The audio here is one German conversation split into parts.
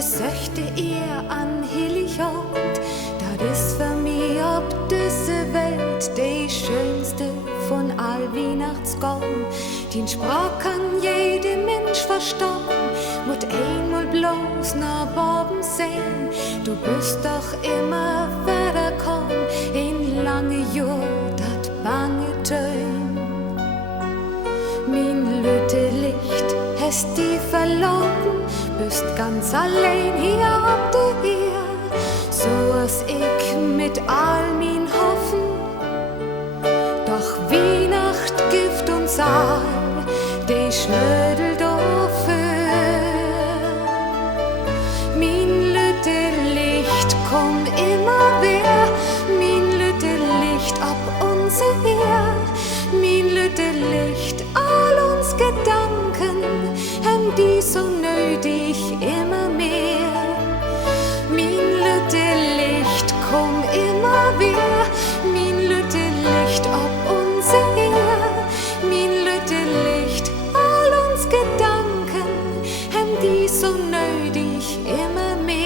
besöchte ihr an Heiligabend, das ist für mich auf dieser Welt die schönste von all Weihnachtsgaben. Den Sprach kann jeder Mensch verstehen, muss einmal bloß nach oben sehen. Du bist doch immer weiterkommen, in lange Jahr, dat bange Töne. Mein Lütelicht, hast die verloren, bist ganz allein hier auf der Erde, so was ich mit all mein Hoffen. Doch Weihnacht gibt uns all die Schlödel dafür. Mein Lütelicht, komm immer wieder, mein Lütelicht ab unser Heer, mein Lütelicht, all uns Gedanken, haben die so nötig immer mehr. Mein Lütelicht, komm immer wieder, mein Lütelicht ob unser Heer, mein Lütelicht, all uns Gedanken, haben die so nötig immer mehr.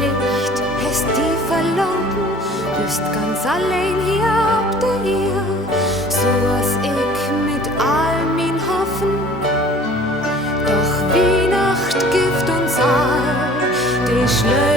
Licht, hast die verloren, bist ganz allein hier auf der Erde, so was ich mit all mein Hoffen. Doch Weihnacht gibt uns all die Schlösser